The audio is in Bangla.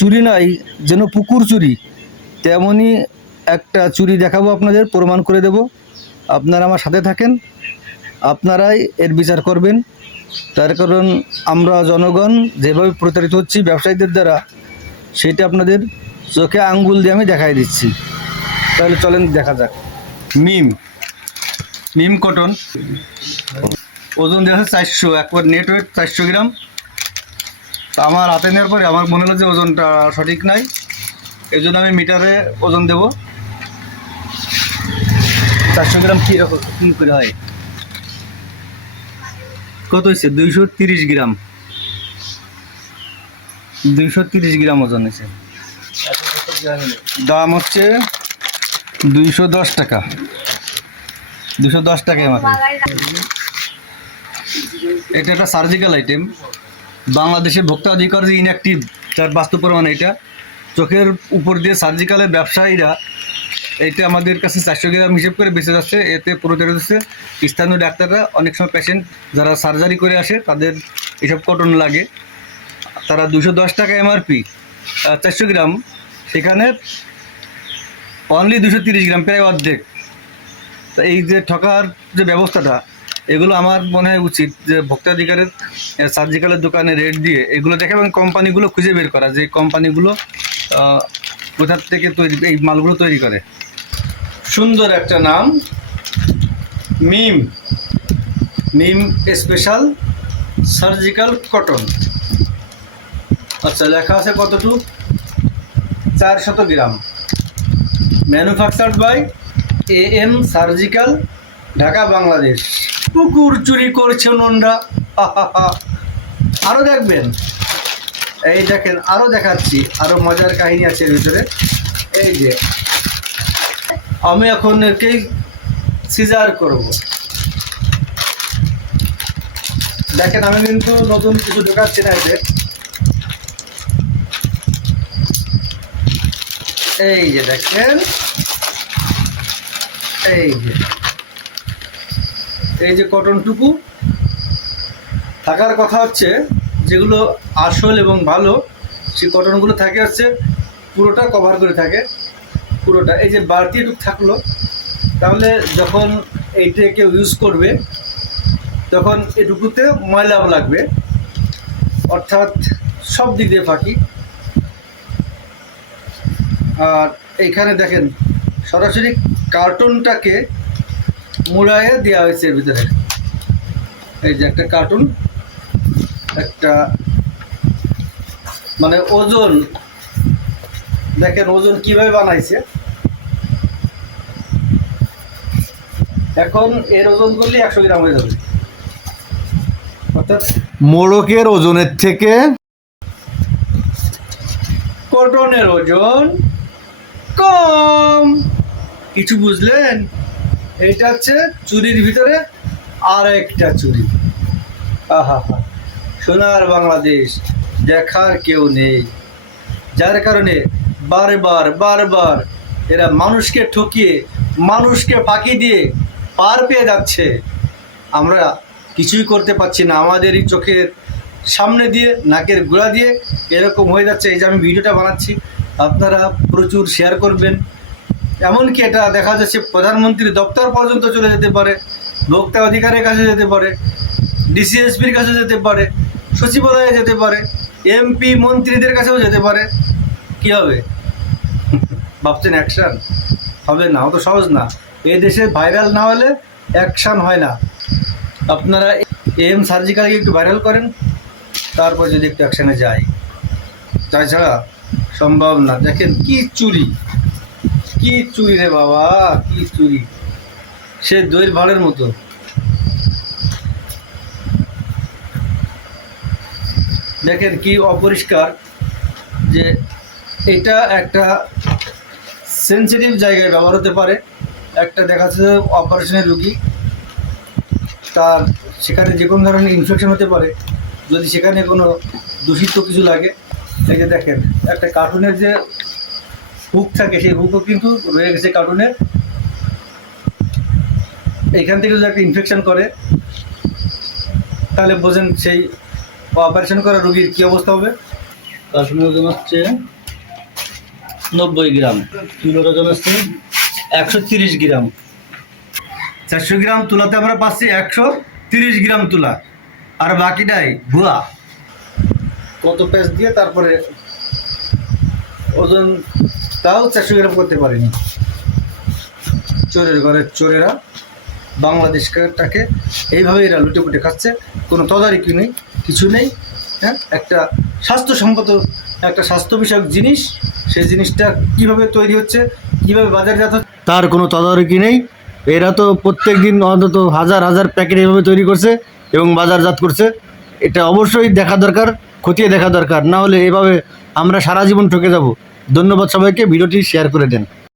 চুরি নয়, যেন পুকুর চুরি, তেমনই একটা চুরি দেখাবো, আপনাদের প্রমাণ করে দেব। আপনারা আমার সাথে থাকেন, আপনারাই এর বিচার করবেন। তার কারণ আমরা জনগণ যেভাবে প্রতারিত হচ্ছি ব্যবসায়ীদের দ্বারা, সেটা আপনাদের চোখে আঙ্গুল দিয়ে আমি দেখাই দিচ্ছি। তাহলে চলেন দেখা যাক। মিম মিম কটন, ওজন দেওয়া আছে 400, একবার নেট ওয়েট 400 গ্রাম। তা আমার হাতে নেওয়ার পরে আমার মনে হলো যে ওজনটা সঠিক নাই, এই জন্য আমি মিটারে ওজন দেব। 400 গ্রাম কী করে হয়, কত হয়েছে? 230 গ্রাম, 230 গ্রাম ওজন হয়েছে। দাম হচ্ছে 210 টাকা, 210 টাকায় আমার। এটা একটা সার্জিক্যাল আইটেম, বাংলাদেশে ভোক্তা অধিকার যে ইনঅ্যাক্টিভ তার বাস্তব প্রমাণ। এটা চোখের উপর দিয়ে সার্জিক্যালের ব্যবসায়ীরা এইটা আমাদের কাছে 400 গ্রাম হিসেব করে বেঁচে যাচ্ছে। এতে প্রতারিত হচ্ছে স্থানীয় ডাক্তাররা। অনেক সময় পেশেন্ট যারা সার্জারি করে আসে তাদের এসব কটন লাগে, তারা 210 টাকা এমআরপি, 400 গ্রাম, সেখানে অনলি 230 গ্রাম, প্রায় অর্ধেক। তা এই যে ঠকার যে ব্যবস্থাটা, এগুলো আমার মনে হয় উচিত যে ভোক্তাধিকারের সার্জিক্যালের দোকানে রেট দিয়ে এগুলো দেখে এবং কোম্পানিগুলো খুঁজে বের করা, যে কোম্পানিগুলো কোথার থেকে তৈরি এই মালগুলো তৈরি করে। সুন্দর একটা নাম, Meem, Meem special surgical cotton. আচ্ছা, লেখা আছে কতটুকু? 400 gram. Manufactured by AM surgical, Dhaka, Bangladesh. পুকুর চুরি করছে নোনরা, আরও দেখবেন। এই দেখেন, আরও দেখাচ্ছি, আরও মজার কাহিনী আছে এর ভিতরে। এই যে আমি এখন একেই সিজার করব। দেখেন, আমি কিন্তু নতুন কিছু ঢোকাচ্ছি না এতে। এই যে দেখেন, এই যে কটনটুকু থাকার কথা হচ্ছে, যেগুলো আসল এবং ভালো, সেই কটনগুলো থাকে হচ্ছে পুরোটা কভার করে থাকে, পুরোটা। এই যে বাড়তি একটু থাকলো, তাহলে যখন এইটা কেউ ইউজ করবে তখন এটুকুতে ময়লা লাগবে, অর্থাৎ সব দিক দিয়ে ফাঁকি। আর এইখানে দেখেন সরাসরি কার্টুনটাকে মুড়াইয়ে দেওয়া হয়েছে এর ভিতরে। এই যে একটা কার্টুন, একটা মানে ওজন দেখেন, ওজন কিভাবে বানাইছে। এখন এর ওজন করলে 100 গ্রাম হয়ে যাবে, অর্থাৎ মোড়কের ওজনের থেকে কটনের ওজন কম। কিছু বুঝলেন? এটা হচ্ছে চুরির ভিতরে আর একটা চুরি। আহা হা, সোনার বাংলাদেশ দেখার কেউ নেই, যার কারণে বারবার বারবার এরা মানুষকে ঠকিয়ে, মানুষকে ফাঁকি দিয়ে পার পেয়ে যাচ্ছে। আমরা কিছুই করতে পারছি না, আমাদেরই চোখের সামনে দিয়ে, নাকের গোড়া দিয়ে এরকম হয়ে যাচ্ছে। এই যে আমি ভিডিওটা বানাচ্ছি, আপনারা প্রচুর শেয়ার করবেন। এমনকি এটা দেখা যাচ্ছে প্রধানমন্ত্রীর দপ্তর পর্যন্ত চলে যেতে পারে, ভোক্তা অধিকারের কাছে যেতে পারে, DCSPর কাছে যেতে পারে, সচিবালয়ে যেতে পারে, MP মন্ত্রীদের কাছেও যেতে পারে। কি হবে ভাবছেন? অ্যাকশান হবে না, অত সহজ না। এই দেশে ভাইরাল না হলে অ্যাকশান হয় না। আপনারা AM সার্জিক্যালকে একটু ভাইরাল করেন, তারপর যদি একটু অ্যাকশানে যায়, তাছাড়া সম্ভব না। দেখেন কি চুরি, কি চুরি রে বাবা, কি চুরি, সে দইয়ের ভাড়ের মতো। দেখেন কি অপরিষ্কার, যে এটা একটা সেন্সিটিভ জায়গায় ব্যবহার হতে পারে। একটা দেখা যাচ্ছে অপারেশনের রুগী, তার সেখানে যে কোনো ধরনের ইনফেকশন হতে পারে, যদি সেখানে কোনো দূষিত কিছু লাগে। এই যে দেখেন, একটা কার্টুনের যে হুক থাকে, সেই হুকও কিন্তু রয়ে গেছে কার্টুনে। এইখান থেকে যদি একটা ইনফেকশন করে, তাহলে বোঝেন সেই অপারেশন করা রোগীর কী অবস্থা হবে। কাশনের ওজন হচ্ছে 90 গ্রাম, তুলোর ওজন হচ্ছে 130 গ্রাম। 400 গ্রাম তুলাতে আমরা পাচ্ছি 130 গ্রাম তুলা, আর বাকিটাই ভুয়া। কত পেঁচ দিয়ে তারপরে ওজন, তাও 400 গ্রাম করতে পারিনি। চোরের ঘরের চোরেরা বাংলাদেশটাকে এইভাবে এরা লুটে পুটে খাচ্ছে, কোনো তদারকি নেই, কিছু নেই। হ্যাঁ, একটা স্বাস্থ্যসম্মত একটা স্বাস্থ্য বিষয়ক জিনিস, সেই জিনিসটা কিভাবে তৈরি হচ্ছে, কিভাবে বাজারজাত হচ্ছে, তার কোনো তদারকি নেই। এরা তো প্রত্যেক দিন অন্তত হাজার হাজার প্যাকেট এভাবে তৈরি করছে এবং বাজারজাত করছে। এটা অবশ্যই দেখা দরকার, খতিয়ে দেখা দরকার, না হলে এভাবে আমরা সারা জীবন ঠকে যাব। ধন্যবাদ সবাইকে, ভিডিওটি শেয়ার করে দেন।